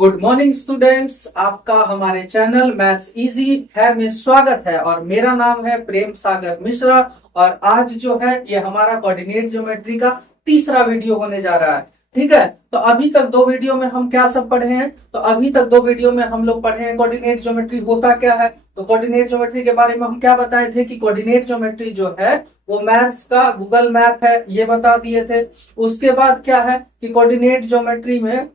Good morning students, आपका हमारे channel maths easy है में स्वागत है और मेरा नाम है प्रेम सागर मिश्रा। और आज जो है ये हमारा कोऑर्डिनेट ज्योमेट्री का तीसरा वीडियो होने जा रहा है। ठीक है, तो अभी तक दो वीडियो में हम क्या सब पढ़े हैं? तो अभी तक दो वीडियो में हम लोग पढ़े हैं कोऑर्डिनेट ज्योमेट्री होता क्या है। तो कोऑर्डिनेट ज्योमेट्री के बारे में हम क्या बताए थे कि कोऑर्डिनेट ज्योमेट्री जो है वो मैथ्स का गूगल मैप है, ये बता दिए थे। उसके बाद क्या है कि कोऑर्डिनेट ज्योमेट्री में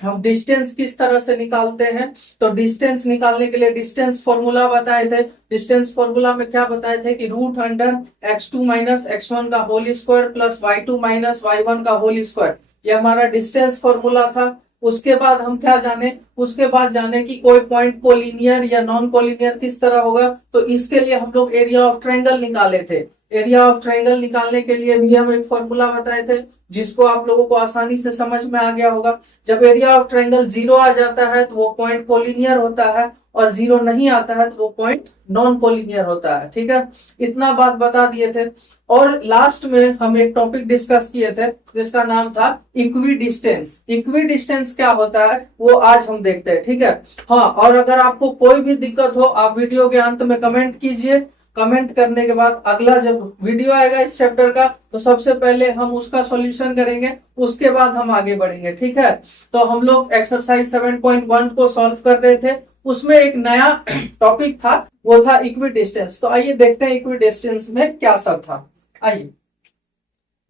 हम डिस्टेंस किस तरह से निकालते हैं। तो डिस्टेंस निकालने के लिए डिस्टेंस फॉर्मूला बताए थे। डिस्टेंस फॉर्मूला में क्या बताए थे कि root under x2 minus x1 का whole square plus y2 minus y1 का होल स्क्वायर, ये हमारा डिस्टेंस फॉर्मूला था। उसके बाद हम क्या जाने, उसके बाद जाने कि कोई पॉइंट कोलिनियर या नॉन कोलिनियर किस तरह होगा। तो इसके लिए हम लोग एरिया ऑफ ट्रायंगल निकाले थे। एरिया ऑफ ट्रायंगल निकालने के लिए भी हम एक फॉर्मूला बताए थे जिसको आप लोगों को आसानी से समझ में आ गया होगा। जब एरिया ऑफ ट्रायंगल 0 आ जाता है तो वो पॉइंट कोलिनियर होता है और 0 नहीं आता है तो वो पॉइंट नॉन कोलिनियर होता है। ठीक है, इतना बात बता दिए थे। और लास्ट में हम एक टॉपिक डिस्कस किए थे जिसका नाम था इक्वी डिस्टेंस। इक्वी डिस्टेंस क्या होता है वो आज हम देखते हैं। ठीक है, हाँ, और अगर आपको कोई भी दिक्कत हो आप वीडियो के अंत में कमेंट कीजिए। कमेंट करने के बाद अगला जब वीडियो आएगा इस चैप्टर का तो सबसे पहले हम उसका सॉल्यूशन करेंगे, उसके बाद हम आगे बढ़ेंगे। ठीक है, तो हम लोग एक्सरसाइज 7.1 को सॉल्व कर रहे थे। उसमें एक नया टॉपिक था, वो था इक्वी डिस्टेंस। तो आइए देखते हैं इक्वी डिस्टेंस में क्या सब था। आइए,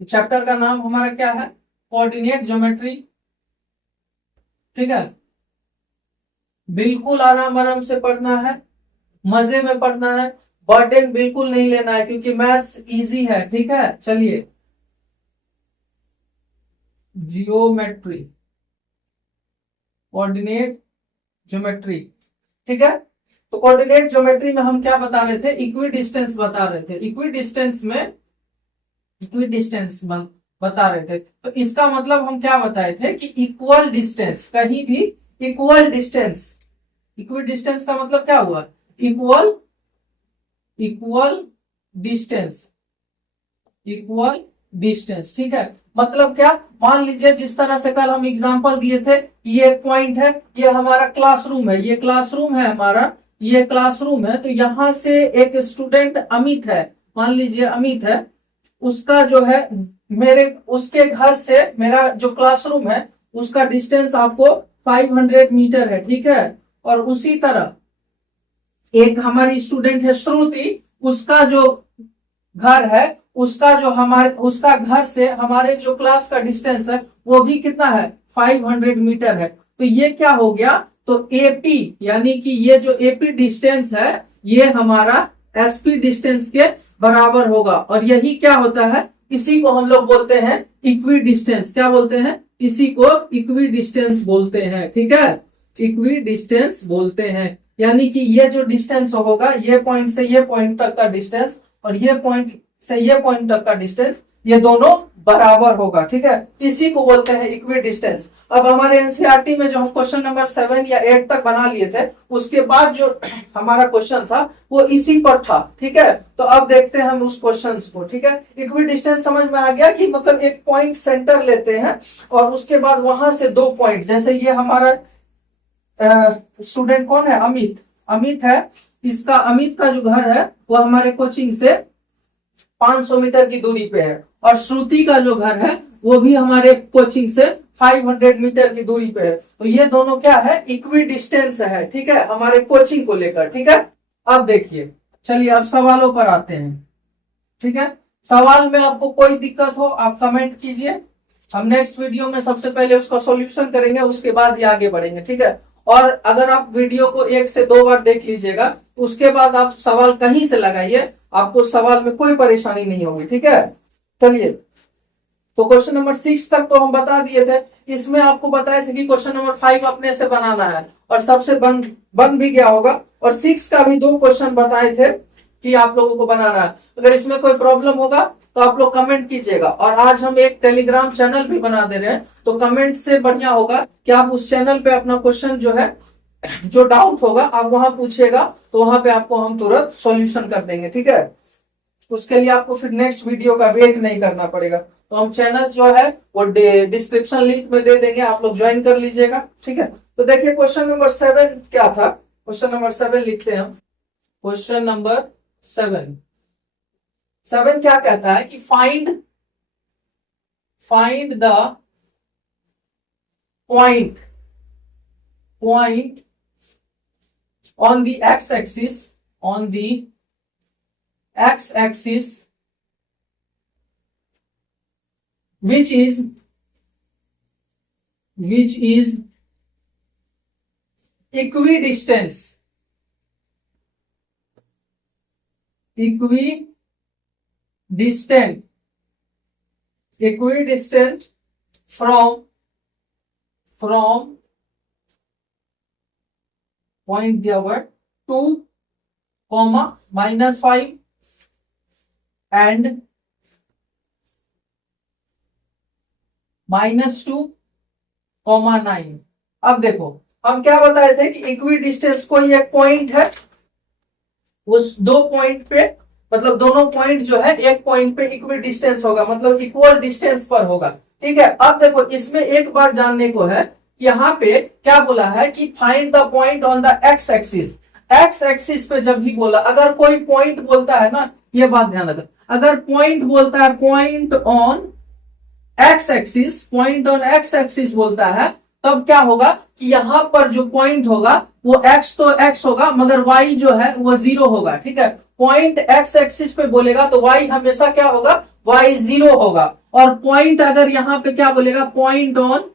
चैप्टर का नाम हमारा क्या है? Coordinate geometry. ठीक है, बिल्कुल आराम आराम से पढ़ना है, मजे में पढ़ना है, बर्डन बिल्कुल नहीं लेना है क्योंकि मैथ्स इजी है। ठीक है, चलिए जियोमेट्री, कोऑर्डिनेट ज्योमेट्री। ठीक है, तो कोऑर्डिनेट ज्योमेट्री में हम क्या बता रहे थे? इक्वी डिस्टेंस बता रहे थे। इक्वी डिस्टेंस बता रहे थे। तो इसका मतलब हम क्या बताए थे कि इक्वल डिस्टेंस, कहीं भी इक्वल डिस्टेंस। इक्वी डिस्टेंस का मतलब क्या हुआ? Equal distance, equal distance. ठीक है, मतलब क्या? मान लीजिए जिस तरह से कल हम एग्जांपल दिए थे, ये एक पॉइंट है, ये हमारा क्लासरूम है, ये क्लासरूम है हमारा, ये क्लासरूम है। तो यहां से एक स्टूडेंट अमित है, मान लीजिए अमित है, उसका जो है उसके घर से मेरा जो क्लासरूम है उसका डिस्टेंस आपको 500 मीटर है। ठीक है, और उसी तरह एक हमारी स्टूडेंट है श्रुति, उसका जो घर है, उसका घर से हमारे जो क्लास का डिस्टेंस है वो भी कितना है? 500 मीटर है। तो ये क्या हो गया? तो एपी, यानी कि ये जो एपी डिस्टेंस है ये हमारा एसपी डिस्टेंस के बराबर होगा। और यही क्या होता है? इसी को हम लोग बोलते हैं इक्वी डिस्टेंस। क्या बोलते हैं? इसी को इक्वी डिस्टेंस बोलते हैं। ठीक है, इक्वी डिस्टेंस बोलते हैं, यानी कि ये जो डिस्टेंस होगा, ये पॉइंट से ये पॉइंट तक का डिस्टेंस और ये पॉइंट से ये पॉइंट तक का डिस्टेंस, ये दोनों बराबर होगा। ठीक है, इसी को बोलते हैं इक्वी डिस्टेंस। अब हमारे एनसीईआरटी में जो हम क्वेश्चन नंबर 7 या 8 तक बना लिए थे, उसके बाद जो हमारा क्वेश्चन था वो इसी पर था। ठीक है, तो अब देखते हैं हम उस क्वेश्चन को। ठीक है, इक्वी डिस्टेंस समझ में आ गया कि मतलब एक पॉइंट सेंटर लेते हैं और उसके बाद वहां से दो पॉइंट, जैसे ये हमारा स्टूडेंट कौन है? अमित है। इसका अमित का जो घर है वो हमारे कोचिंग से 500 मीटर की दूरी पे है और श्रुति का जो घर है वो भी हमारे कोचिंग से 500 मीटर की दूरी पे है। तो ये दोनों क्या है? इक्वी डिस्टेंस है। ठीक है, हमारे कोचिंग को लेकर। ठीक है, अब देखिए, चलिए अब सवालों पर आते हैं। ठीक है, सवाल में आपको कोई दिक्कत हो आप कमेंट कीजिए, हम नेक्स्ट वीडियो में सबसे पहले उसका सॉल्यूशन करेंगे, उसके बाद ही आगे बढ़ेंगे। ठीक है, और अगर आप वीडियो को 1 से 2 बार देख लीजिएगा, उसके बाद आप सवाल कहीं से लगाइए, आपको सवाल में कोई परेशानी नहीं होगी। ठीक है, चलिए, तो क्वेश्चन नंबर 6 तक तो हम बता दिए थे। इसमें आपको बताए थे कि क्वेश्चन नंबर 5 अपने से बनाना है और सबसे बन भी गया होगा। और 6 का भी 2 क्वेश्चन बताए थे कि आप लोगों को बनाना है। अगर इसमें कोई प्रॉब्लम होगा तो आप लोग कमेंट कीजिएगा। और आज हम एक टेलीग्राम चैनल भी बना दे रहे हैं, तो कमेंट से बढ़िया होगा कि आप उस चैनल पे अपना क्वेश्चन जो है, जो डाउट होगा आप वहां पूछिएगा, तो वहां पे आपको हम तुरंत सॉल्यूशन कर देंगे। ठीक है, उसके लिए आपको फिर नेक्स्ट वीडियो का वेट नहीं करना पड़ेगा। तो हम चैनल जो है वो डिस्क्रिप्शन लिंक में दे देंगे, आप लोग ज्वाइन कर लीजिएगा। ठीक है, तो देखिए क्वेश्चन नंबर 7 क्या था। क्वेश्चन नंबर 7 लिखते हैं हम। क्वेश्चन नंबर 7 क्या कहता है कि find the point on the x-axis which is equidistant from point दिया हुआ है 2, -5 एंड -2, -9। अब देखो हम क्या बताए थे कि इक्वी डिस्टेंस कोई एक पॉइंट है, उस दो पॉइंट पे मतलब दोनों पॉइंट जो है एक पॉइंट पे इक्वी डिस्टेंस होगा, मतलब इक्वल डिस्टेंस पर होगा। ठीक है, अब देखो इसमें एक बात जानने को है, यहाँ पे क्या बोला है कि find the point on the x axis. X axis पे जब भी बोला, अगर कोई पॉइंट बोलता है ना, ये बात ध्यान रखना, अगर पॉइंट बोलता है पॉइंट ऑन एक्स एक्सिस बोलता है, तब क्या होगा कि यहाँ पर जो पॉइंट होगा वो एक्स तो एक्स होगा मगर वाई जो है वो 0 होगा। ठीक है, पॉइंट एक्स एक्सिस पे बोलेगा तो वाई हमेशा क्या होगा, वाई 0 होगा। और पॉइंट अगर यहाँ पे क्या बोलेगा, पॉइंट ऑन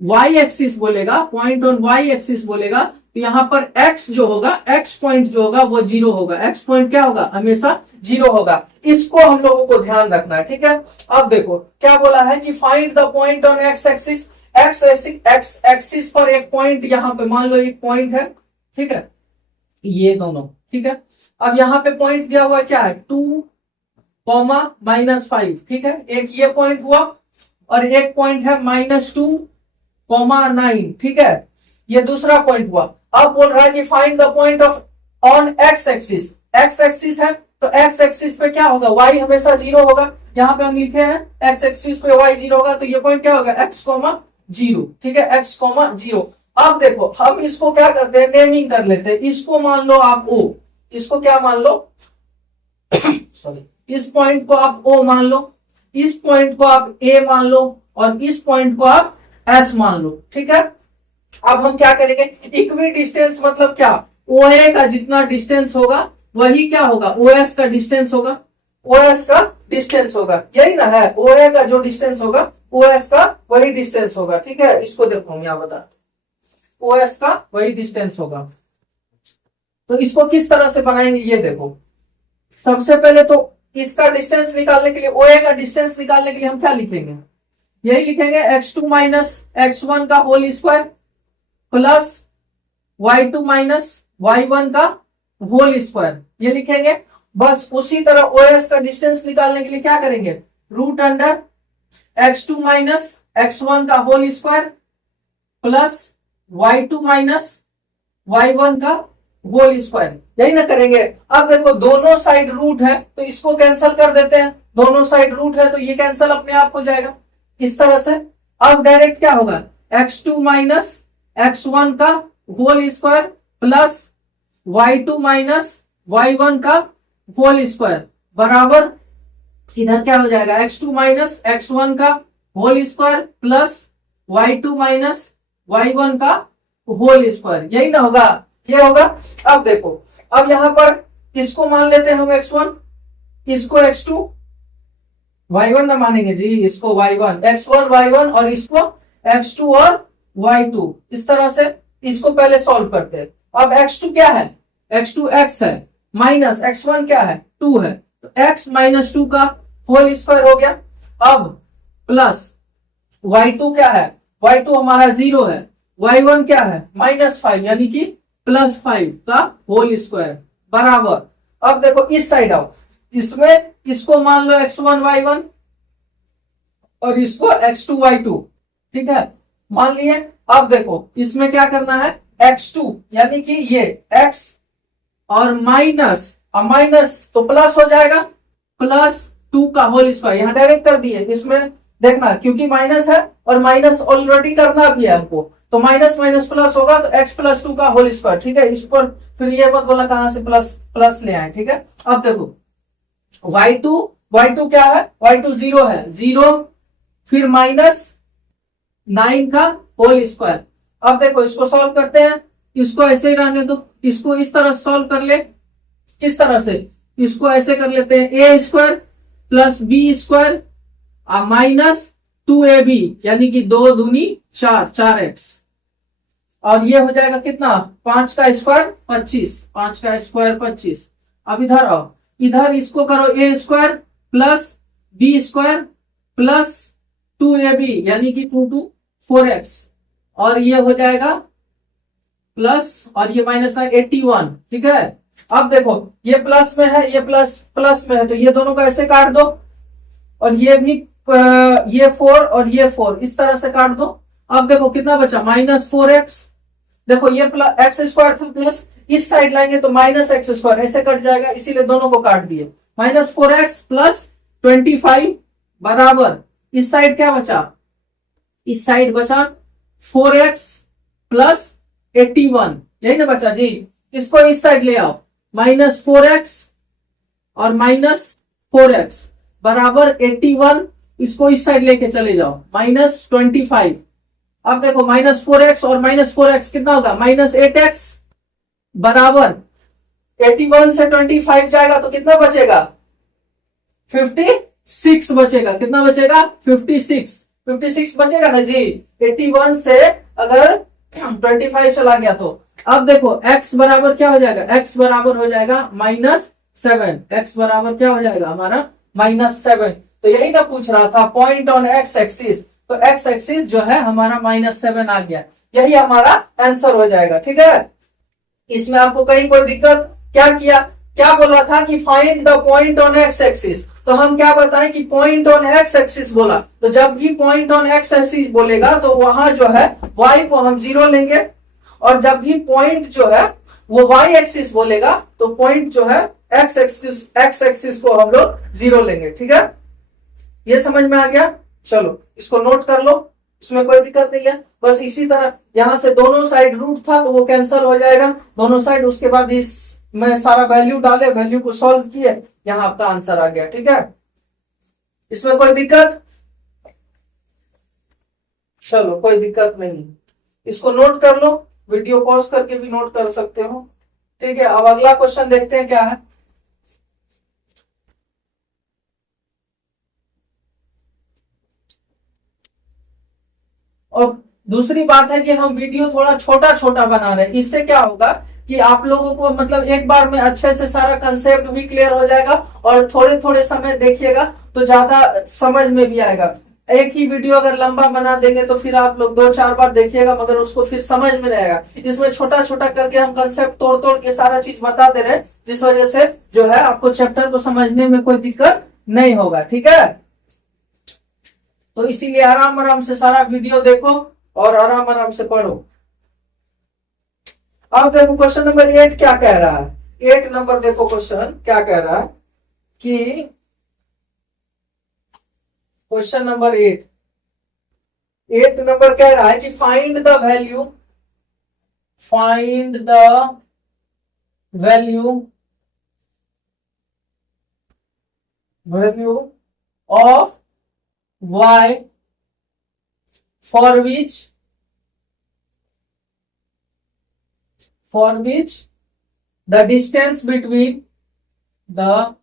वाई एक्सिस बोलेगा, तो यहाँ पर x जो होगा, x पॉइंट जो होगा वो 0 होगा। x पॉइंट क्या होगा, हमेशा 0 होगा। इसको हम लोगों को ध्यान रखना है। ठीक है, अब देखो क्या बोला है कि find the point on x axis. x axis पर एक पॉइंट, यहाँ पे मान लो एक पॉइंट है। ठीक है, ये दोनों। ठीक है, अब यहाँ पे पॉइंट दिया हुआ क्या है, 2, -5। ठीक है, एक ये पॉइंट हुआ और एक पॉइंट है -2, 9। ठीक है, ये दूसरा पॉइंट हुआ। अब बोल रहा है कि find the point of on x axis. X axis है तो एक्स एक्सिस पे क्या होगा, y हमेशा 0 होगा। यहाँ पे हम लिखे हैं एक्स एक्सिस पे y 0 होगा, तो ये पॉइंट क्या होगा, x, 0। ठीक है, x, 0। अब देखो हम इसको क्या करते हैं, नेमिंग कर लेते हैं। इसको मान लो आप O, इसको क्या मान लो सॉरी, इस पॉइंट को आप O मान लो, इस पॉइंट को आप A मान लो और इस पॉइंट को आप S मान लो। ठीक है, अब हम क्या करेंगे, इक्वी डिस्टेंस मतलब क्या, OA का जितना डिस्टेंस होगा वही क्या होगा, OS का डिस्टेंस होगा। OS का डिस्टेंस होगा, यही ना है, OA का जो डिस्टेंस होगा OS का वही डिस्टेंस होगा। ठीक है, इसको देखो हम यहाँ बता, OS का वही डिस्टेंस होगा। तो इसको किस तरह से बनाएंगे ये देखो। सबसे पहले तो इसका डिस्टेंस निकालने के लिए, OA का डिस्टेंस निकालने के लिए हम क्या लिखेंगे, यही लिखेंगे x2 - x1 का whole square plus y2 - y1 का होल स्क्वायर, ये लिखेंगे। बस उसी तरह OS का डिस्टेंस निकालने के लिए क्या करेंगे, रूट अंडर x2 - x1 का whole square plus y2 - y1 का होल स्क्वायर, यही ना करेंगे। अब देखो दोनों साइड रूट है तो इसको कैंसिल कर देते हैं, दोनों साइड रूट है तो ये कैंसिल अपने आप हो जाएगा इस तरह से। अब डायरेक्ट क्या होगा, x2 - x1 का whole square plus y2 - y1 का होल स्क्वायर बराबर, इधर क्या हो जाएगा, x2 - x1 का whole square plus y2 - y1 का होल स्क्वायर, यही ना होगा, ये होगा। अब देखो, अब यहां पर इसको मान लेते हैं हम x1, इसको x2, y1 ना मानेंगे जी, इसको y1, x1 y1 और इसको x2 और y2, इस तरह से इसको पहले सॉल्व करते हैं। अब x2 क्या है, x2 x है, माइनस x1 क्या है, 2 है, तो x - 2 का होल स्क्वायर हो गया। अब प्लस y2 क्या है, y2 हमारा 0 है, y1 क्या है, -5 यानी कि +5 का होल स्क्वायर बराबर। अब देखो इस साइड आओ, इसमें इसको मान लो x1 y1 और इसको x2 y2। ठीक है, मान लिए। अब देखो इसमें क्या करना है, x2 यानी कि ये x और माइनस, अब माइनस तो प्लस हो जाएगा, प्लस टू का होल स्क्वायर, यहाँ डायरेक्ट कर दिए। इसमें देखना क्योंकि माइनस है और माइनस ऑलरेडी करना भी है हमको, तो माइनस माइनस प्लस होगा तो x प्लस टू का होल स्क्वायर, ठीक है। इस पर फिर ये मत बोला कहां से प्लस प्लस ले आए, ठीक है। अब देखो y2 क्या है, y2 जीरो है, जीरो फिर माइनस 9 का होल स्क्वायर। अब देखो इसको सॉल्व करते हैं, इसको ऐसे ही रहने दो, इसको इस तरह सॉल्व कर ले। किस तरह से, इसको ऐसे कर लेते हैं, a square plus B square minus 2ab यानी कि 2 दूनी 4, 4x, और ये हो जाएगा कितना, 5 का स्क्वायर 25, 5 का स्क्वायर 25। अब इधर आओ, इधर इसको करो a square plus B square plus 2ab यानी कि 2 4x, और ये हो जाएगा प्लस, और ये माइनस है 81, ठीक है। अब देखो ये प्लस में है, ये प्लस प्लस में है, तो ये दोनों को ऐसे काट दो, और ये भी ये 4 और ये 4 इस तरह से काट दो। अब देखो कितना बचा, माइनस 4x, देखो ये प्लस एक्स स्क्वायर था प्लस, इस साइड लाएंगे तो माइनस एक्स स्क्वायर, ऐसे कट जाएगा, इसीलिए दोनों को काट दिए। माइनस 4x प्लस 25 बराबर, इस साइड क्या बचा, इस साइड बचा 4x प्लस 81, यही ना बचा जी। इसको इस साइड ले आओ, माइनस 4x और माइनस 4x बराबर 81, इसको इस साइड लेके चले जाओ, माइनस 25। अब देखो माइनस 4x और माइनस 4x कितना होगा, माइनस 8x बराबर 81 से 25 जाएगा तो कितना बचेगा, 56 बचेगा। कितना बचेगा, 56 बचेगा ना जी। 81 से अगर 25 चला गया तो अब देखो x बराबर क्या हो जाएगा, x बराबर हो जाएगा -7, x बराबर क्या हो जाएगा हमारा -7। तो यही ना पूछ रहा था पॉइंट ऑन x एक्सिस, तो x एक्सिस जो है हमारा -7 आ गया, यही हमारा आंसर हो जाएगा, ठीक है। इसमें आपको कहीं कोई दिक्कत, क्या किया, क्या बोला था कि find the point on x axis, तो हम क्या बताएं कि पॉइंट ऑन x एक्सिस बोला, तो जब भी पॉइंट ऑन x एक्सिस बोलेगा तो वहां जो है y को हम 0 लेंगे, और जब भी पॉइंट जो है वो y एक्सिस बोलेगा तो पॉइंट जो है x एक्सिस को हम लोग 0 लेंगे, ठीक है। ये समझ में आ गया, चलो इसको नोट कर लो, इसमें कोई दिक्कत नहीं है। बस इसी तरह यहां से दोनों साइड रूट था तो वो कैंसिल हो जाएगा दोनों साइड, उसके बाद इस में सारा वैल्यू डाले, वैल्यू को सॉल्व किए, यहां आपका आंसर आ गया, ठीक है। इसमें कोई दिक्कत, चलो कोई दिक्कत नहीं, इसको नोट कर लो, वीडियो पॉज करके भी नोट कर सकते हो, ठीक है। अब अगला क्वेश्चन देखते हैं क्या है। और दूसरी बात है कि हम वीडियो थोड़ा छोटा छोटा बना रहे हैं, इससे क्या होगा कि आप लोगों को मतलब एक बार में अच्छे से सारा कंसेप्ट भी क्लियर हो जाएगा, और थोड़े थोड़े समय देखिएगा तो ज्यादा समझ में भी आएगा। एक ही वीडियो अगर लंबा बना देंगे तो फिर आप लोग 2-4 बार देखिएगा, मगर उसको फिर समझ में नहीं आएगा। इसमें छोटा छोटा करके हम कंसेप्ट तोड़ तोड़ के सारा चीज बता दे रहे हैं, जिस वजह से जो है आपको चैप्टर को समझने में कोई दिक्कत नहीं होगा, ठीक है। तो इसीलिए आराम आराम से सारा वीडियो देखो और आराम आराम से पढ़ो। अब देखो क्वेश्चन नंबर 8 क्या कह रहा है, 8 नंबर देखो क्वेश्चन क्या कह रहा है कि क्वेश्चन नंबर 8 नंबर कह रहा है कि find the value of y for which the distance between the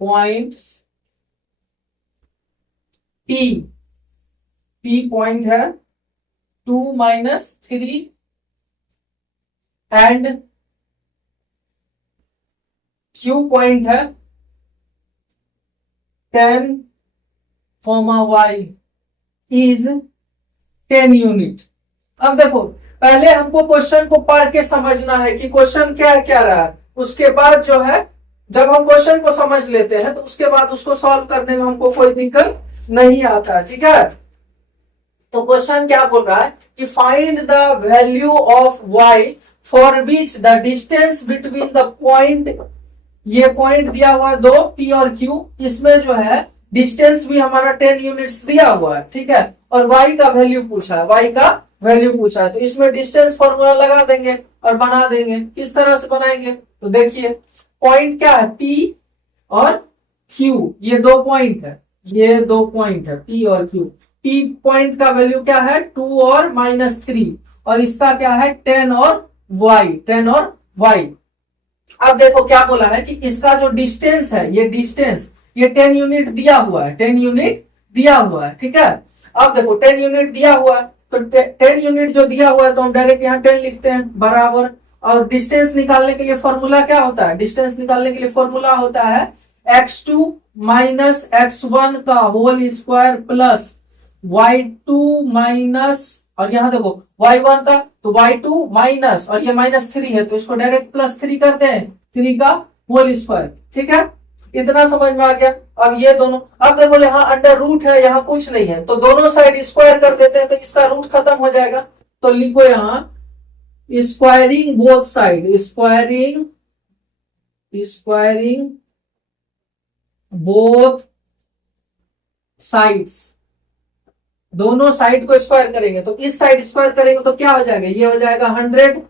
points P point है 2 - 3 एंड Q पॉइंट है 10, y इज 10 यूनिट। अब देखो पहले हमको क्वेश्चन को पढ़ के समझना है कि क्वेश्चन क्या रहा है, उसके बाद जो है जब हम क्वेश्चन को समझ लेते हैं तो उसके बाद उसको सॉल्व करने में हमको कोई दिक्कत नहीं आता। ठीक है, तो क्वेश्चन क्या बोल रहा है कि find the value of y for which the distance between the point, ये पॉइंट दिया हुआ है दो p और q, इसमें जो है डिस्टेंस भी हमारा 10 यूनिट्स दिया हुआ है। ठीक है, और y का वैल्यू पूछा है, y का वैल्यू पूछा है, तो इसमें डिस्टेंस फॉर्मूला लगा देंगे और बना देंगे। किस तरह से बनाएंगे, तो देखिए पॉइंट क्या है p और q, ये दो पॉइंट है, ये दो पॉइंट है p और q। p पॉइंट का वैल्यू क्या है 2 और -3, और इसका क्या है 10 और y। अब देखो क्या बोला है कि इसका जो डिस्टेंस है, ये डिस्टेंस ये 10 यूनिट दिया हुआ है, 10 यूनिट दिया हुआ है। ठीक है, अब देखो 10 यूनिट दिया हुआ है, तो 10 यूनिट जो दिया हुआ है तो हम डायरेक्ट यहाँ 10 लिखते हैं बराबर। और डिस्टेंस निकालने के लिए फॉर्मूला क्या होता है, डिस्टेंस निकालने के लिए फॉर्मूला होता है x2 माइनस x1 का whole square plus y2 minus, और यहाँ देखो y1 का, तो y2 माइनस, और ये -3 है तो इसको डायरेक्ट +3 करते हैं, 3 का होल स्क्वायर। ठीक है, इतना समझ में आ गया। अब ये दोनों, अब देखो यहाँ अंडर रूट है, यहाँ कुछ नहीं है, तो दोनों साइड स्क्वायर कर देते हैं तो इसका रूट खत्म हो जाएगा। तो लिखो यहाँ squaring both side, squaring both sides, दोनों साइड को स्क्वायर करेंगे, तो इस साइड स्क्वायर करेंगे तो क्या हो जाएगा, ये हो जाएगा 100,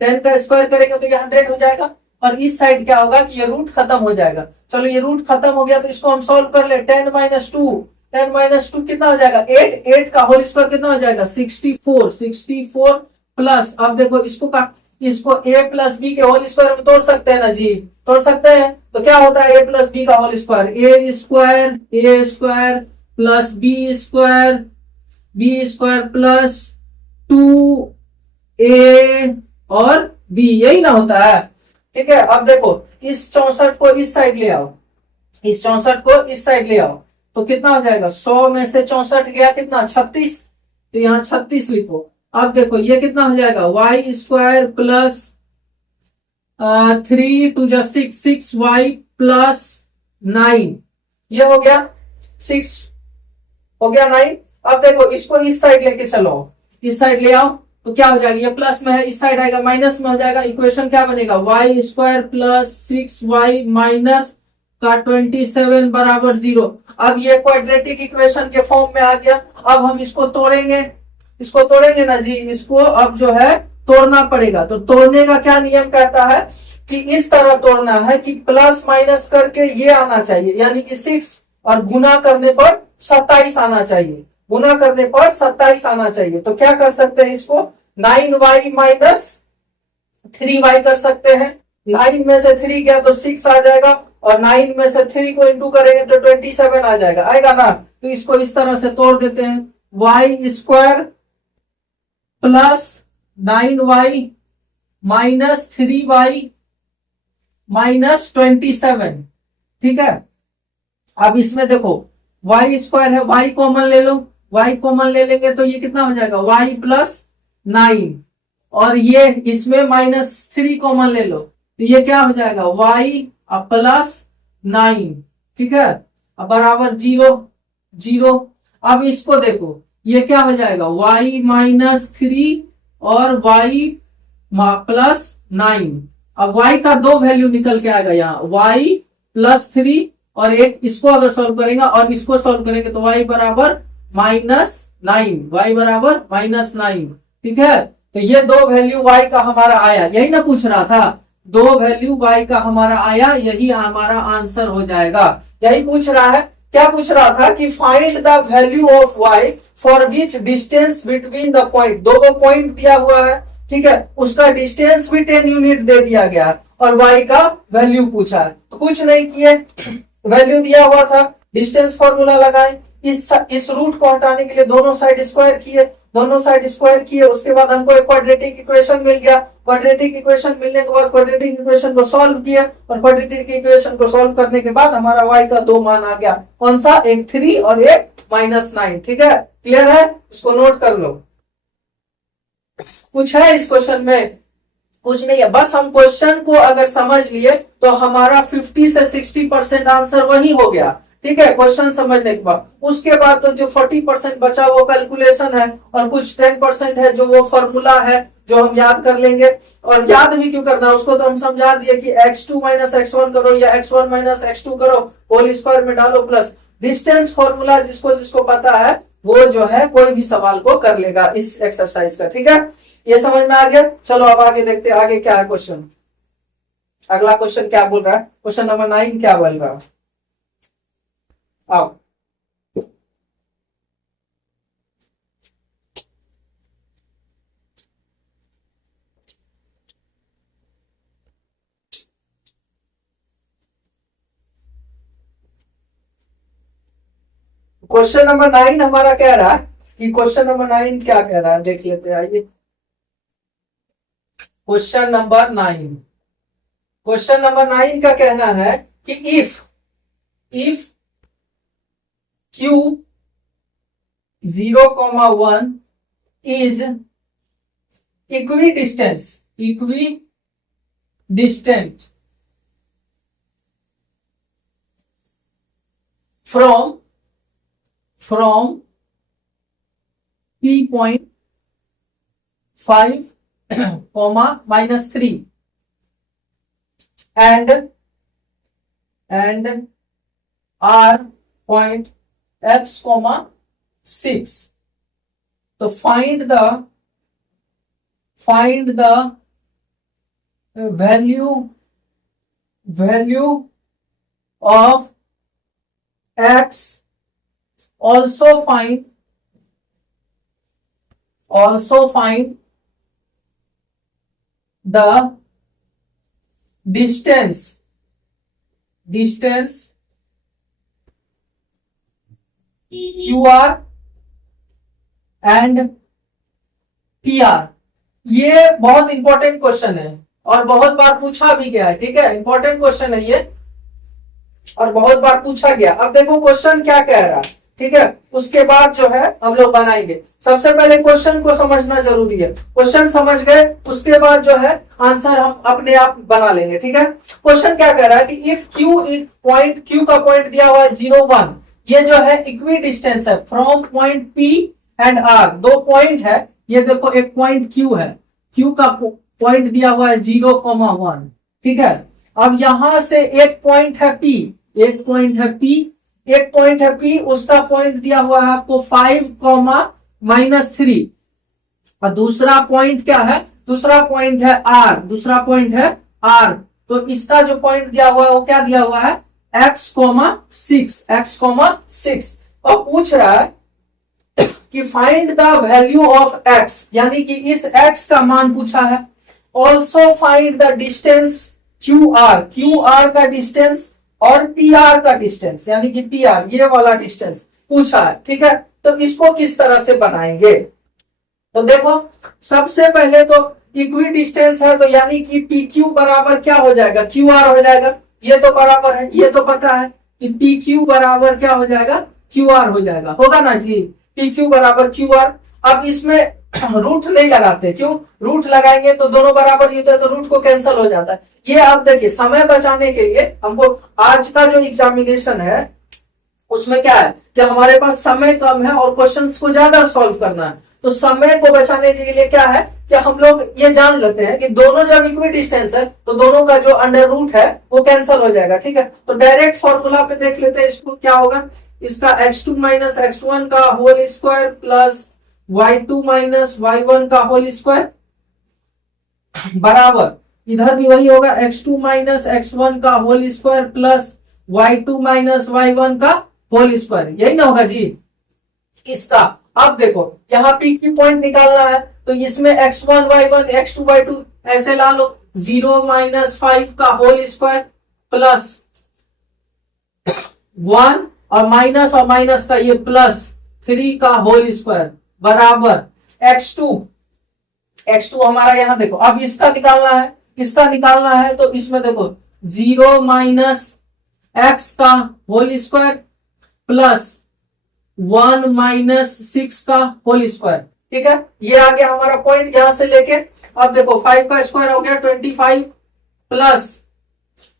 10 का स्क्वायर करेंगे तो ये 100 हो जाएगा, और इस साइड क्या होगा कि ये रूट खत्म हो जाएगा। चलो ये रूट खत्म हो गया तो इसको हम सॉल्व कर ले, 10 माइनस टू कितना हो जाएगा 8 का होल स्क्वायर कितना हो जाएगा 64 प्लस, अब देखो इसको a प्लस बी के होल स्क्वायर में तोड़ सकते हैं ना जी, तोड़ सकते हैं, तो क्या होता है a प्लस बी का whole square, a square plus B square plus 2a और b, यही ना होता है। ठीक है, अब देखो इस 64 को इस साइड ले आओ, इस 64 को इस साइड ले आओ, तो कितना हो जाएगा 100 में से 64 गया कितना 36, तो यहाँ 36 लिखो। अब देखो ये कितना हो जाएगा y स्क्वायर प्लस 3 2 जा 6y प्लस 9, ये हो गया 6 हो गया 9। अब देखो इसको इस साइड लेके चलो, इस साइड ले आओ, तो क्या हो जाएगा, ये प्लस में है, इस साइड आएगा माइनस में हो जाएगा। इक्वेशन क्या बनेगा y square plus 6y minus का 27 बराबर 0। अब ये क्वाड्रेटिक इक्वेशन के फॉर्म में आ गया। अब हम इसको तोड़ेंगे ना जी, इसको अब जो है तोड़ना पड़ेगा। तो तोड़ने का क्या नियम कहता है कि इस तरह तोड़ना है कि प्लस माइनस करके ये आना चाहिए, यानी कि 6, और गुना करने पर 27 आना चाहिए, गुना करने पर 27 आना चाहिए। तो क्या कर सकते हैं, इसको 9y माइनस 3y कर सकते हैं। 9 में से 3 गया तो 6 आ जाएगा, और 9 में से 3 को इंटू करेंगे तो 27 आ जाएगा, आएगा ना। तो इसको इस तरह से तोड़ देते हैं, y square plus 9y minus 3y minus 27। ठीक है, अब इसमें देखो y स्क्वायर है, y कॉमन ले लो, y कॉमन ले लेंगे तो ये कितना हो जाएगा y प्लस 9, और ये इसमें -3 कॉमन ले लो तो ये क्या हो जाएगा y प्लस 9। ठीक है, अब बराबर 0। अब इसको देखो ये क्या हो जाएगा y माइनस 3 और y प्लस 9। अब y का दो वैल्यू निकल के आएगा यहाँ, y प्लस 3 और एक इसको अगर सॉल्व करेंगे और इसको सॉल्व करेंगे तो y बराबर -9। ठीक है, तो ये दो वैल्यू y का हमारा आया, यही ना पूछ रहा था, दो वैल्यू y का हमारा आया, यही हमारा आंसर हो जाएगा। यही पूछ रहा है, क्या पूछ रहा था कि find the value of y for which distance between the point, दो पॉइंट दिया हुआ है। ठीक है, उसका डिस्टेंस भी 10 यूनिट दे दिया गया और y का वैल्यू पूछा है। तो कुछ नहीं किए, वैल्यू दिया हुआ था, डिस्टेंस फॉर्मूला लगाए, इस रूट को हटाने के लिए दोनों साइड स्क्वायर किए, उसके बाद हमको एक क्वाड्रेटिक इक्वेशन मिल गया। क्वाड्रेटिक इक्वेशन मिलने के बाद क्वाड्रेटिक इक्वेशन को सॉल्व किया, और क्वाड्रेटिक इक्वेशन को सॉल्व करने के बाद हमारा y का दो मान आ गया, कौन सा, एक 3 और एक -9। ठीक है, क्लियर है, इसको नोट कर लो। कुछ है इस क्वेश्चन में? कुछ नहीं है, बस हम क्वेश्चन को अगर समझ लिए तो हमारा 50 से 60% आंसर वही हो गया। ठीक है, क्वेश्चन समझने के बाद उसके बाद तो जो 40% बचा वो कैलकुलेशन है, और कुछ 10% है जो वो फॉर्मूला है जो हम याद कर लेंगे। और याद भी क्यों करना, उसको तो हम समझा दिए कि x2 माइनस x1 करो या x1 माइनस x2 करो, होल स्क्वायर में डालो प्लस डिस्टेंस फॉर्मूला, जिसको जिसको पता है वो जो है कोई भी सवाल को कर लेगा इस एक्सरसाइज का। ठीक है, ये समझ में आ गया। चलो अब आगे देखते हैं आगे क्या है क्वेश्चन। अगला क्वेश्चन क्या बोल रहा है, क्वेश्चन नंबर 9 क्या बोल रहा है, आओ। क्वेश्चन नंबर 9 हमारा कह रहा है कि क्वेश्चन नंबर 9 क्या कह रहा है, देख लेते हैं, आइए। क्वेश्चन नंबर 9, क्वेश्चन नंबर 9 का कहना है कि if q 0,1 is equidistant from p.5 comma -3 and r point x comma 6, तो find the value of x, also find the distance QR and PR। ये बहुत इंपॉर्टेंट क्वेश्चन है और बहुत बार पूछा भी गया है। ठीक है, इंपॉर्टेंट क्वेश्चन है ये और बहुत बार पूछा गया। अब देखो क्वेश्चन क्या कह रहा है, ठीक है, उसके बाद जो है हम लोग बनाएंगे। सबसे पहले क्वेश्चन को समझना जरूरी है, क्वेश्चन समझ गए उसके बाद जो है आंसर हम अपने आप बना लेंगे। ठीक है, क्वेश्चन क्या कह रहा है कि इफ Q का पॉइंट दिया हुआ है 0,1, ये जो है इक्वी डिस्टेंस है from point P and R। दो पॉइंट है, ये देखो एक पॉइंट Q है, Q का पॉइंट दिया हुआ है 0,1। ठीक है, अब यहां से एक पॉइंट है P, एक पॉइंट है P, उसका पॉइंट दिया हुआ है आपको 5,-3, और दूसरा पॉइंट क्या है, दूसरा पॉइंट है R। तो इसका जो पॉइंट दिया हुआ है वो क्या दिया हुआ है x,6 और पूछ रहा है कि find the value of x, यानी कि इस x का मान पूछा है। Also find the distance QR का डिस्टेंस और PR का डिस्टेंस, यानी कि PR ये वाला डिस्टेंस पूछा है। ठीक है, तो इसको किस तरह से बनाएंगे, तो देखो सबसे पहले तो इक्वी डिस्टेंस है, तो यानी कि PQ बराबर क्या हो जाएगा, QR हो जाएगा। ये तो बराबर है, ये तो पता है कि PQ बराबर क्या हो जाएगा, QR हो जाएगा, होगा ना जी, PQ बराबर QR। अब इसमें रूट नहीं लगाते, क्यों, रूट लगाएंगे तो दोनों बराबर ही होता है, तो रूट को कैंसिल हो जाता है। ये आप देखिए समय बचाने के लिए हमको आज का जो एग्जामिनेशन है उसमें क्या है कि हमारे पास समय कम है और क्वेश्चंस को ज्यादा सॉल्व करना है। तो समय को बचाने के लिए क्या है कि हम लोग ये जान लेते हैं कि दोनों जब इक्वी डिस्टेंस है तो दोनों का जो अंडर रूट है वो कैंसिल हो जाएगा। ठीक है, तो डायरेक्ट फॉर्मूला पे देख लेते हैं इसको, क्या होगा, इसका x2 माइनस x1 का whole square plus y2 minus y1 का होल स्क्वायर बराबर, इधर भी वही होगा, x2 माइनस x1 का whole square plus y2 minus y1 का होल स्क्वायर, यही ना होगा जी इसका। अब देखो यहाँ P की पॉइंट निकालना है, तो इसमें x1 y1 x2 y2 ऐसे ला लो, 0 माइनस 5 का होल स्क्वायर प्लस 1 और माइनस का ये प्लस 3 का होल स्क्वायर बराबर x2 हमारा यहाँ देखो, अब इसका निकालना है, तो इसमें देखो 0 माइनस x का होल स्क्वायर प्लस 1 माइनस 6 का होल स्क्वायर। ठीक है, ये आ गया हमारा पॉइंट यहां से लेके। अब देखो 5 का स्क्वायर हो गया 25 प्लस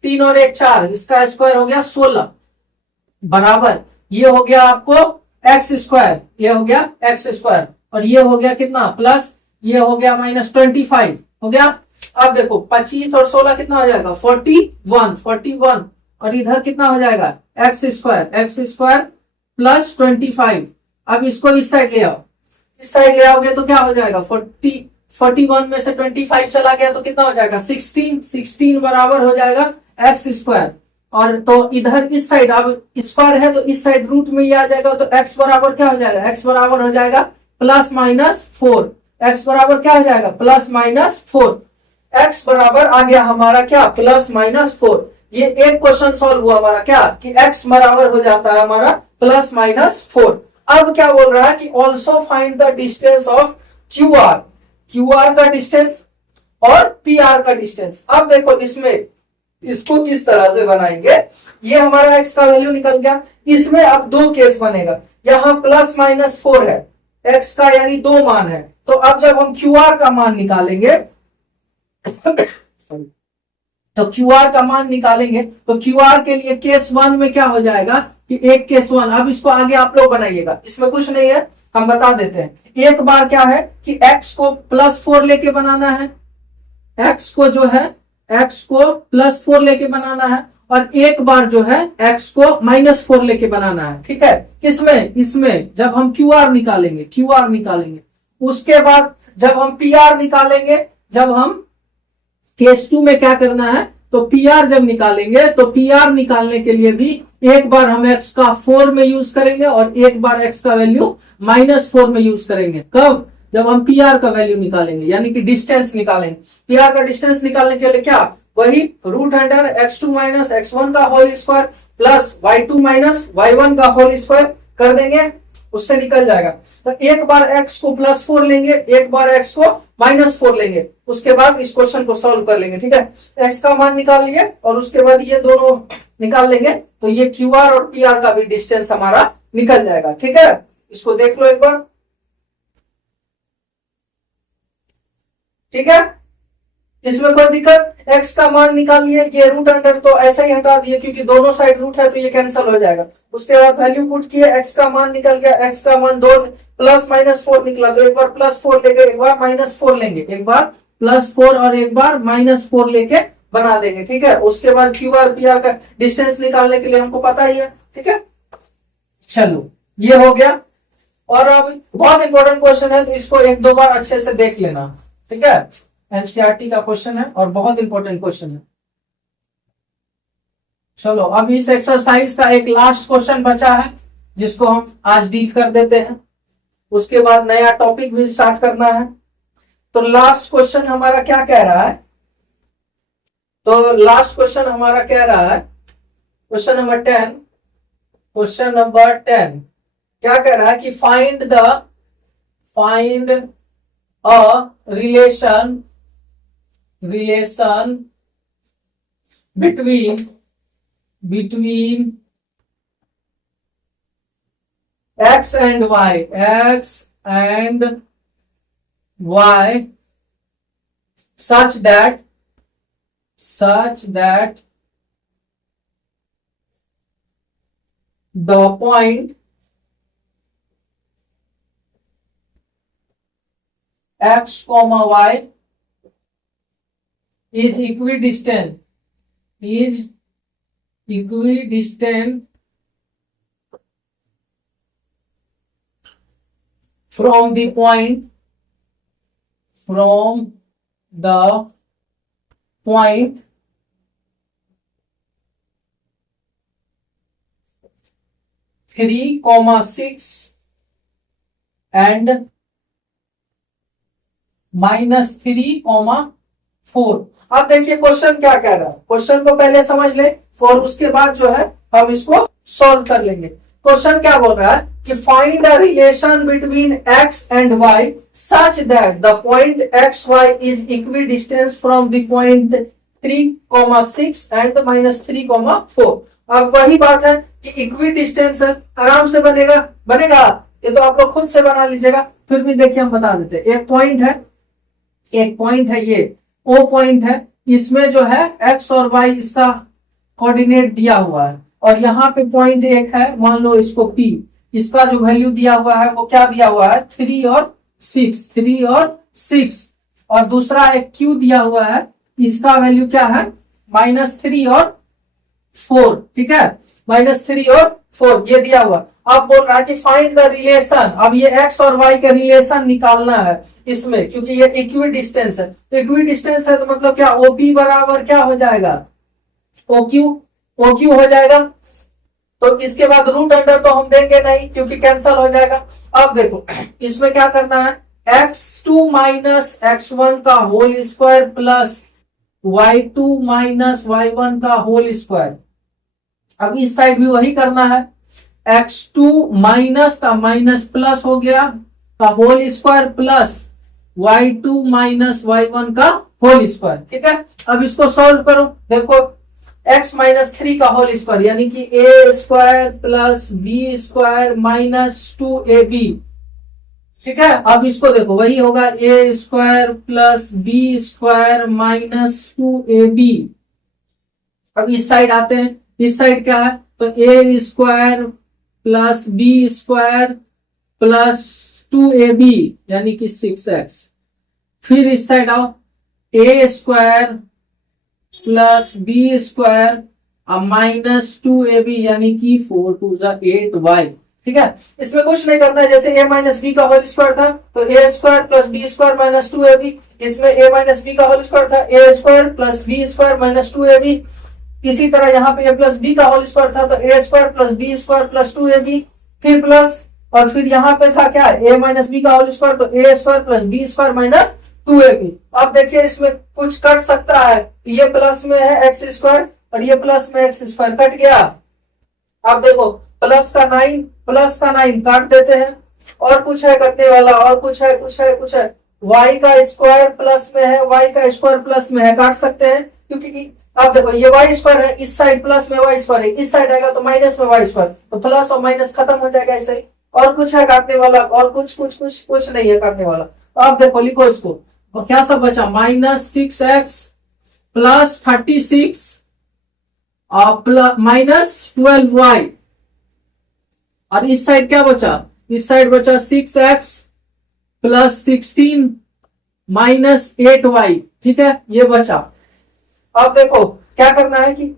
3 और 1 4, इसका स्क्वायर हो गया 16, बराबर ये हो गया आपको एक्स स्क्वायर, ये हो गया एक्स स्क्वायर, और ये हो गया कितना प्लस, ये हो गया -25 हो गया। अब देखो 25 और 16 कितना हो जाएगा 41 और इधर कितना हो जाएगा एक्स स्क्वायर प्लस 25। अब इसको इस साइड ले आओ, इस साइड ले आओगे तो क्या हो जाएगा 41 में से 25 चला गया तो कितना हो जाएगा 16 बराबर हो जाएगा एक्स स्क्वायर। और तो इधर इस साइड अब स्क्वायर है तो इस साइड रूट में ये आ जाएगा तो x बराबर क्या हो जाएगा, x बराबर हो जाएगा +-4, x बराबर क्या हो जाएगा +-4, x बराबर आ गया हमारा क्या +-4। ये एक क्वेश्चन सॉल्व हुआ हमारा क्या कि x बराबर हो जाता है हमारा +-4। अब क्या बोल रहा है कि also find the distance of QR का डिस्टेंस और PR का डिस्टेंस। अब देखो इसमें इसको किस तरह से बनाएंगे, ये हमारा x का वैल्यू निकल गया, इसमें अब दो केस बनेगा, यहाँ +-4 है x का यानी 2 मान है, तो अब जब हम QR का मान निकालेंगे तो QR का मान निकालेंगे तो QR के लिए केस 1 में क्या हो जाएगा कि एक केस 1, अब इसको आगे आप लोग बनाइएगा, इसमें कुछ नहीं है हम बता देते हैं। एक बार क्या है कि x को +4 लेके बनाना है, x को +4 लेके बनाना है, और एक बार जो है x को -4 लेके बनाना है, ठीक है। इसमें जब हम QR निकालेंगे उसके बाद जब हम PR निकालेंगे, जब हम केस 2 में क्या करना है तो PR जब निकालेंगे तो PR निकालने के लिए भी एक बार हम x का 4 में यूज करेंगे और एक बार x का वैल्यू -4 में यूज करेंगे। कब? जब हम PR का वैल्यू निकालेंगे यानी कि डिस्टेंस निकालेंगे। PR का डिस्टेंस निकालने के लिए क्या वही √x2 - x1 का whole square plus y2 - y1 का होल स्क्वायर कर देंगे, उससे निकल जाएगा। तो एक बार x को +4 लेंगे, एक बार x को -4 लेंगे, उसके बाद इस क्वेश्चन को सॉल्व कर लेंगे, ठीक है। x का मान निकाल लिए और उसके बाद ये दोनों निकाल लेंगे तो ये QR और PR का भी डिस्टेंस हमारा निकल जाएगा, ठीक है। इसको देख लो एक बार, ठीक है। इसमें कोई दिक्कत, x का मान निकाल लिए, ये रूट अंडर तो ऐसा ही हटा दिए क्योंकि दोनों साइड रूट है तो ये कैंसिल हो जाएगा। उसके बाद वैल्यू पुट किए, x का मान निकल गया, x का मान 2 +-4 निकला, तो एक बार +4 लेंगे, एक बार -4 लेंगे, एक बार +4 और एक बार -4 लेके बना देंगे, ठीक है। उसके बाद QR PR का डिस्टेंस निकालने के लिए हमको पता ही है, ठीक है। चलो ये हो गया, और अब बहुत इंपॉर्टेंट क्वेश्चन है तो इसको 1-2 बार अच्छे से देख लेना, ठीक है। एनसीईआरटी का क्वेश्चन है और बहुत इंपॉर्टेंट क्वेश्चन है। चलो अब इस एक्सरसाइज का एक लास्ट क्वेश्चन बचा है जिसको हम आज डील कर देते हैं, उसके बाद नया टॉपिक भी स्टार्ट करना है। तो लास्ट क्वेश्चन हमारा क्या कह रहा है, तो लास्ट क्वेश्चन हमारा कह रहा है क्वेश्चन नंबर 10 क्या कह रहा है कि find a relation between x and y such that the point x, y is equidistant from the point 3, 6 and -3, 4। अब देखिए क्वेश्चन क्या कह रहा है, क्वेश्चन को पहले समझ ले और उसके बाद जो है हम इसको सॉल्व कर लेंगे। क्वेश्चन क्या बोल रहा है कि find a relation between X and Y such that the point X Y is equidistance from the point 3, 6 and -3, 4। अब वही बात है कि इक्विडिस्टेंस है, आराम से बनेगा, ये तो आप लोग खुद से बना लीजिएगा, फिर भी देखिए हम बता देते हैं। एक पॉइंट है ये O पॉइंट है, इसमें जो है x और y इसका कोऑर्डिनेट दिया हुआ है, और यहाँ पे पॉइंट 1 है, मान लो इसको P, इसका जो वैल्यू दिया हुआ है वो क्या दिया हुआ है 3 और 6, और दूसरा एक Q दिया हुआ है, इसका वैल्यू क्या है -3 और 4, ठीक है, -3 और 4 ये दिया हुआ। अब बोल रहा है कि फाइंड द रिलेशन, अब ये x और y का रिलेशन निकालना है इसमें, क्योंकि ये इक्वी डिस्टेंस है, तो इक्वी डिस्टेंस है तो मतलब क्या OP बराबर क्या हो जाएगा OQ हो जाएगा। तो इसके बाद रूट अंडर तो हम देंगे नहीं क्योंकि कैंसल हो जाएगा। अब देखो इसमें क्या करना है, x2 माइनस x1 का whole square plus y2 minus y1 का होल स्क्वायर। अब इस साइड भी वही करना है, x2 माइनस का माइनस प्लस हो गया का whole square plus y2 minus y1 का होल स्क्वायर, ठीक है। अब इसको सॉल्व करो, देखो x माइनस 3 का होल स्क्वायर यानी कि a square plus b square minus 2ab, ठीक है। अब इसको देखो वही होगा a square plus b square minus 2ab। अब इस साइड आते हैं, इस साइड क्या है, तो a square plus b square plus 2ab यानी कि 6x। फिर इस साइड आओ, a square plus B square minus 2ab यानी कि 4 2 8y, ठीक है। इसमें कुछ नहीं करना है, जैसे a माइनस बी का होल स्क्वायर था तो a square plus B square minus 2ab, इसमें a माइनस बी का होल स्क्वायर था a square plus B square minus 2ab। इसी तरह यहाँ पे a प्लस बी का होल स्क्वायर था तो a square plus B square plus 2ab, फिर प्लस, और फिर यहाँ पे था क्या a माइनस बी का होल स्क्वायर तो a square plus B square minus 2ab। अब देखिए इसमें कुछ कट सकता है, ये प्लस में है एक्स स्क्वायर और ये प्लस में एक्स स्क्वायर कट गया। अब देखो प्लस का 9 काट देते हैं, और कुछ है कटने वाला, और कुछ है y का स्क्वायर प्लस में है, y का स्क्वायर प्लस में है, काट सकते हैं क्योंकि अब देखो ये y स्क्वायर है, इस साइड प्लस में y स्क्वायर है, इस साइड आएगा तो माइनस में y स्क्वायर, तो प्लस और माइनस खत्म हो जाएगा ऐसे ही। और कुछ है काटने वाला, और कुछ नहीं है काटने वाला। तो आप देखो लिखो इसको, और क्या सब बचा -6x प्लस 36 माइनस 12y, और इस साइड क्या बचा, इस साइड बचा 6x प्लस 16 माइनस 8y, ठीक है, ये बचा। अब देखो क्या करना है कि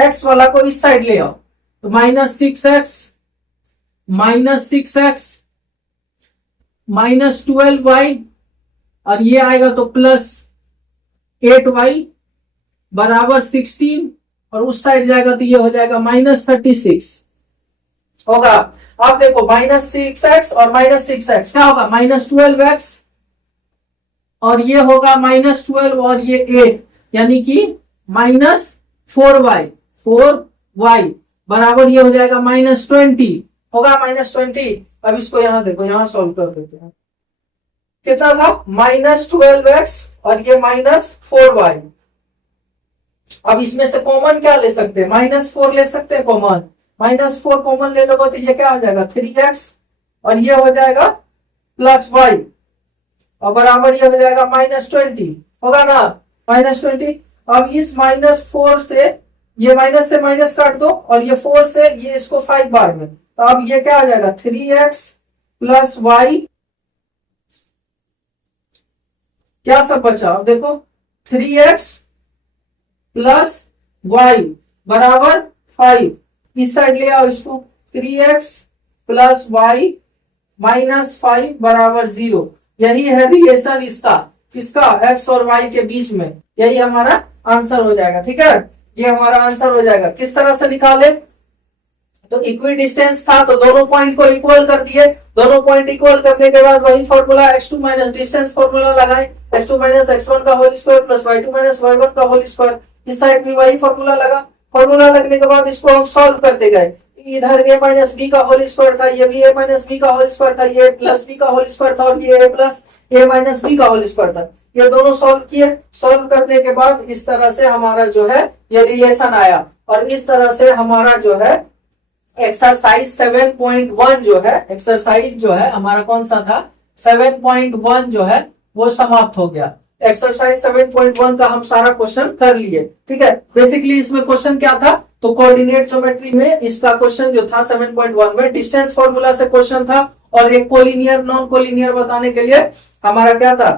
x वाला को इस साइड ले आओ, तो -6x माइनस 12y, और ये आएगा तो प्लस 8y बराबर 16, और उस साइड जाएगा तो ये हो जाएगा -36 होगा। आप देखो -6x और -6x क्या होगा -12x, और ये होगा -12 और ये 8 यानी कि -4y बराबर ये हो जाएगा -20 होगा -20। अब इसको यहां देखो, यहां सॉल्व कर देते हैं, कितना था -12x और ये -4y। अब इसमें से कॉमन क्या ले सकते हैं, -4 ले सकते हैं कॉमन, -4 कॉमन ले लोगे तो ये क्या हो जाएगा 3x, और ये हो जाएगा +y, और बराबर ये हो जाएगा -20 होगा ना -20। अब इस -4 से ये माइनस से माइनस काट दो, और ये 4 से ये इसको 5 बार में, तो अब ये क्या हो जाएगा 3x + y, क्या सब बचा, अब देखो 3x + y बराबर 5, इस साइड ले आओ इसको, 3x + y -5 बराबर 0। यही है रिलेशन इसका x और y के बीच में, यही हमारा आंसर हो जाएगा, ठीक है, ये हमारा आंसर हो जाएगा। किस तरह से निकाले, तो इक्वी डिस्टेंस था तो दोनों पॉइंट को इक्वल कर दिए, दोनों पॉइंट इक्वल करने के बाद वही formula x2 minus distance formula लगाए, x2 माइनस x1 का whole square plus y2 minus y1 का होल स्क्वायर, इस साइड भी वही फॉर्मूला लगा। फॉर्मूला लगने के बाद इसको हम सॉल्व करते गए, इधर a माइनस बी का होल स्क्वायर था, ये भी a माइनस बी का होल स्क्वायर था, ये प्लस बी का होल स्क्वायर था, और ये a plus a minus B का होल स्क्वायर था, ये दोनों सॉल्व किए। सॉल्व करने के बाद इस तरह से हमारा जो है ये रिलेशन आया, और इस तरह से हमारा जो है एक्सरसाइज 7.1 जो है, एक्सरसाइज जो है हमारा कौन सा था 7.1 जो है वो समाप्त हो गया। एक्सरसाइज 7.1 का हम सारा क्वेश्चन कर लिए। ठीक है, बेसिकली इसमें क्वेश्चन क्या था, तो कोऑर्डिनेट ज्योमेट्री में इसका क्वेश्चन जो था 7.1 में डिस्टेंस फॉर्मूला से क्वेश्चन था, और एक कोलिनियर नॉन कोलिनियर बताने के लिए हमारा क्या था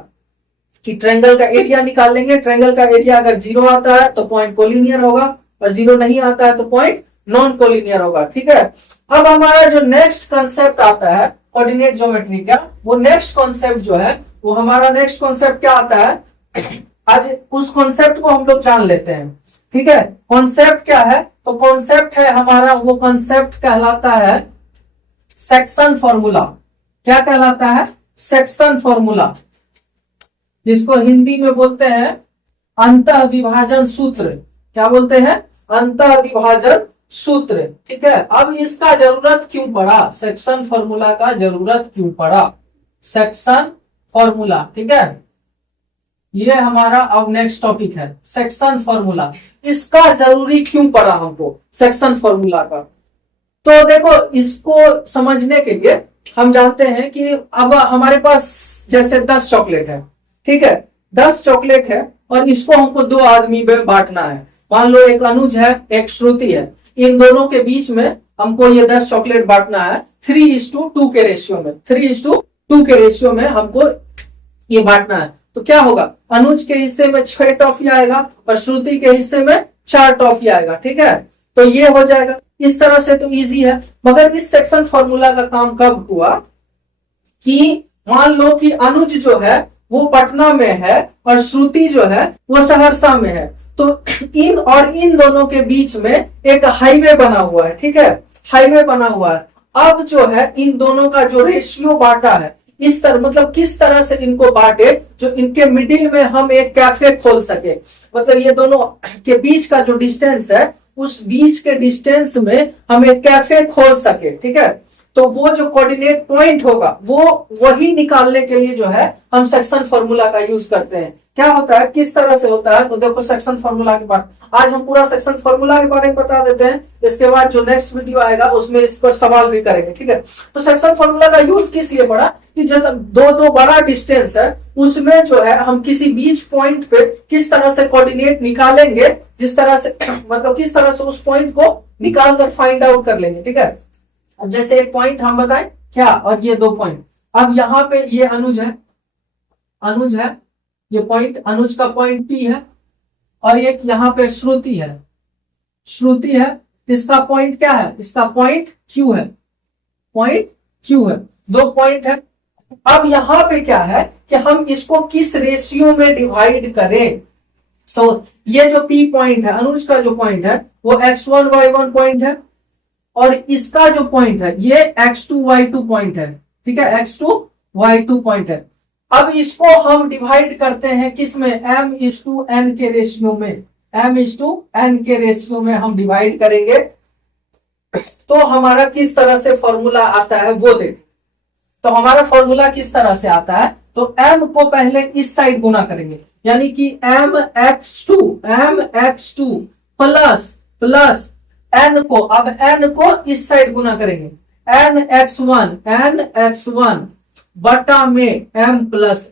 कि ट्रायंगल का एरिया निकाल लेंगे। ट्रायंगल का एरिया अगर 0 आता है तो पॉइंट कोलिनियर होगा, और 0 नहीं आता है तो पॉइंट नॉन कोलिनियर होगा। ठीक है, अब हमारा जो नेक्स्ट कंसेप्ट आता है कोऑर्डिनेट ज्योमेट्री का, वो नेक्स्ट कॉन्सेप्ट जो है, वो हमारा नेक्स्ट कॉन्सेप्ट क्या आता है, आज उस कॉन्सेप्ट को हम लोग जान लेते हैं। ठीक है, कॉन्सेप्ट क्या है, तो कॉन्सेप्ट है हमारा, वो कॉन्सेप्ट कहलाता है सेक्शन फॉर्मूला। क्या कहलाता है, सेक्शन फॉर्मूला, जिसको हिंदी में बोलते हैं अंतः विभाजन सूत्र। क्या बोलते हैं, अंतः विभाजन सूत्र। ठीक है, अब इसका जरूरत क्यों पड़ा, सेक्शन फॉर्मूला का जरूरत क्यों पड़ा, सेक्शन फॉर्मूला। ठीक है, ये हमारा अब नेक्स्ट टॉपिक है, सेक्शन फॉर्मूला। इसका जरूरी क्यों पड़ा हमको सेक्शन फॉर्मूला का, तो देखो इसको समझने के लिए हम जानते हैं कि अब हमारे पास जैसे 10 चॉकलेट है। ठीक है, 10 चॉकलेट है और इसको हमको 2 आदमी में बांटना है। मान लो एक अनुज है, एक श्रुति है, इन दोनों के बीच में हमको ये 10 चॉकलेट बांटना है 3:2 के रेशियो में। 3:2 के रेशियो में हमको ये बांटना है। तो क्या होगा, अनुज के हिस्से में 6 टॉफी आएगा और श्रुति के हिस्से में 4 टॉफी आएगा। ठीक है, तो ये हो जाएगा। इस तरह से तो इजी है, मगर इस सेक्शन फॉर्मूला का काम कब हुआ कि मान लो कि अनुज जो है वो पटना में है और श्रुति जो है वो सहरसा में है, तो इन दोनों के बीच में एक हाईवे बना हुआ है। ठीक है, हाईवे बना हुआ है। अब जो है इन दोनों का जो रेशियो बांटा है, इस तरह मतलब किस तरह से इनको बांटे जो इनके मिडिल में हम एक कैफे खोल सके, मतलब ये दोनों के बीच का जो डिस्टेंस है, उस बीच के डिस्टेंस में हम एक कैफे खोल सके। ठीक है, तो वो जो कोऑर्डिनेट पॉइंट होगा वो वही निकालने के लिए जो है हम सेक्शन फॉर्मूला का यूज करते हैं। क्या होता है, किस तरह से होता है, तो देखो सेक्शन फॉर्मूला के बाद आज हम पूरा सेक्शन फॉर्मूला के बारे में बता देते हैं। इसके बाद जो नेक्स्ट वीडियो आएगा उसमें इस पर सवाल भी करेंगे। ठीक है, तो सेक्शन फॉर्मूला का यूज किस लिए पड़ा कि जब दो बड़ा डिस्टेंस है उसमें जो है हम किसी बीच पॉइंट पे किस तरह से कोऑर्डिनेट निकालेंगे, जिस तरह से मतलब किस तरह से उस पॉइंट को निकाल कर फाइंड आउट कर लेंगे। ठीक है, अब जैसे एक पॉइंट हम बताएं क्या, और ये 2 पॉइंट, अब यहाँ पे ये अनुज है, ये पॉइंट अनुज का पॉइंट P है, और एक यहाँ पे श्रुति है, इसका पॉइंट क्या है, इसका पॉइंट Q है, पॉइंट Q है, 2 पॉइंट है। अब यहाँ पे क्या है कि हम इसको किस रेशियो में डिवाइड करें, तो ये जो P पॉइंट है, अनुज का जो पॉइंट है वो x1 y1 पॉइंट है, और इसका जो पॉइंट है ये x2 y2 पॉइंट है। ठीक है, x2 y2 पॉइंट है। अब इसको हम डिवाइड करते हैं किस में, m:n के रेशियो में, m:n के रेशियो में हम डिवाइड करेंगे, तो हमारा किस तरह से फॉर्मूला आता है वो देख। तो हमारा फॉर्मूला किस तरह से आता है, तो m को पहले इस साइड गुना करेंगे, यानी कि mx2 प्लस n को, अब n को इस साइड गुना करेंगे, nx1 बटा में m प्लस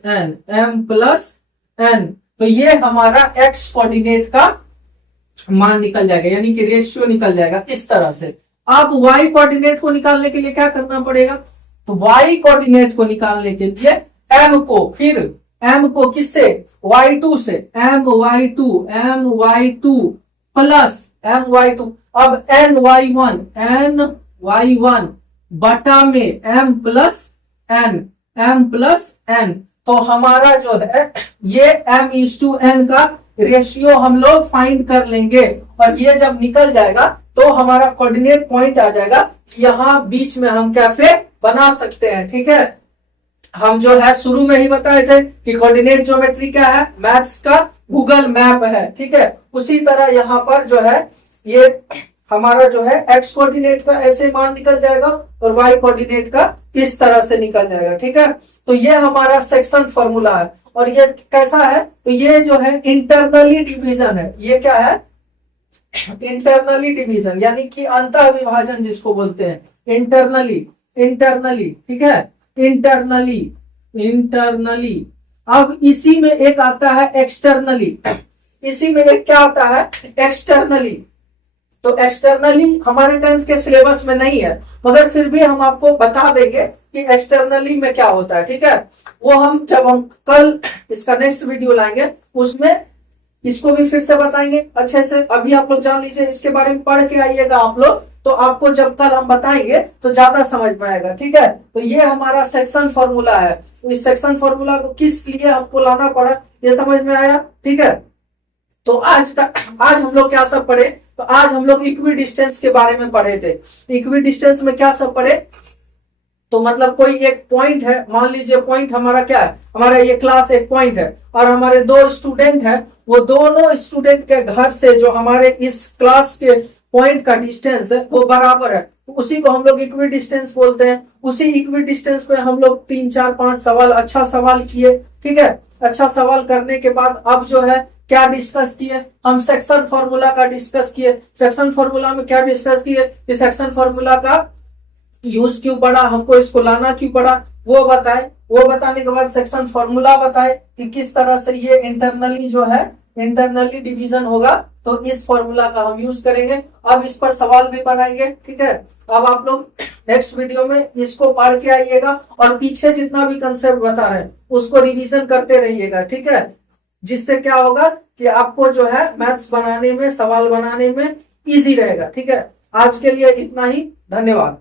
n, तो ये हमारा x कोऑर्डिनेट का मान निकल जाएगा, यानी कि रेशियो निकल जाएगा इस तरह से। अब y कोऑर्डिनेट को निकालने के लिए क्या करना पड़ेगा, तो y कोऑर्डिनेट को निकालने के लिए m को किससे, y2 से, my2 प्लस my2, अब ny1 बटा में m प्लस n, तो हमारा जो है ये m:n का रेशियो हम लोग फाइंड कर लेंगे, और ये जब निकल जाएगा तो हमारा कोऑर्डिनेट पॉइंट आ जाएगा, यहाँ बीच में हम कैफे बना सकते हैं। ठीक है, हम जो है शुरू में ही बताए थे कि कोऑर्डिनेट ज्योमेट्री क्या है, मैथ्स का गूगल मैप है। ठीक है, उसी तरह यहाँ पर जो है ये हमारा जो है एक्स कोऑर्डिनेट का ऐसे मान निकल जाएगा और वाई कोऑर्डिनेट का इस तरह से निकल जाएगा। ठीक है, तो ये हमारा सेक्शन फॉर्मूला है, और ये कैसा है, तो ये जो है इंटरनली डिवीजन है। ये क्या है, इंटरनली डिवीजन, यानी कि अंतः विभाजन जिसको बोलते हैं, इंटरनली। ठीक है, इंटरनली अब इसी में एक आता है एक्सटर्नली, इसी में एक क्या आता है एक्सटर्नली। तो एक्सटर्नली हमारे 10th के सिलेबस में नहीं है, मगर फिर भी हम आपको बता देंगे कि एक्सटर्नली में क्या होता है, ठीक है। वो हम जब हम कल इसका नेक्स्ट वीडियो लाएंगे उसमें इसको भी फिर से बताएंगे अच्छे से। अभी आप लोग जान लीजिए, इसके बारे में पढ़ के आइएगा आप लोग, तो आपको जब कल हम बताएंगे तो ज्यादा समझ में आएगा, ठीक है। तो ये हमारा सेक्शन फॉर्मूला है। तो इस सेक्शन फॉर्मूला को किस लिए हमको लाना पड़ा ये समझ में आया, ठीक है। तो आज हम लोग क्या सब पढ़े, तो आज हम लोग इक्वी डिस्टेंस के बारे में पढ़े थे। इक्वी डिस्टेंस में क्या सब पढ़े, तो मतलब कोई एक पॉइंट है, मान लीजिए पॉइंट हमारा क्या है, हमारा ये क्लास एक पॉइंट है और हमारे दो स्टूडेंट है, वो दोनों स्टूडेंट के घर से जो हमारे इस क्लास के पॉइंट का डिस्टेंस है वो बराबर है, तो उसी को हम लोग इक्वी डिस्टेंस बोलते हैं। उसी इक्वी डिस्टेंस पे हम लोग 3 4 5 सवाल, अच्छा सवाल किए, ठीक है। अच्छा सवाल करने के बाद अब जो है क्या डिस्कस किए, हम सेक्शन फॉर्मूला का डिस्कस किए। सेक्शन फॉर्मूला में क्या डिस्कस किए कि सेक्शन फॉर्मूला का यूज क्यों पड़ा, हमको इसको लाना क्यों पड़ा वो बताए। वो बताने के बाद सेक्शन फॉर्मूला बताए कि किस तरह से ये इंटरनली जो है इंटरनली डिवीजन होगा, तो इस फॉर्मूला का हम यूज करेंगे। अब इस पर सवाल भी बनाएंगे, ठीक है। अब आप लोग नेक्स्ट वीडियो में इसको पढ़ के आइएगा और पीछे जितना भी कंसेप्ट बता रहे हैं उसको रिवीजन करते रहिएगा, ठीक है। जिससे क्या होगा कि आपको जो है मैथ्स बनाने में, सवाल बनाने में इजी रहेगा, ठीक है। आज के लिए इतना ही, धन्यवाद।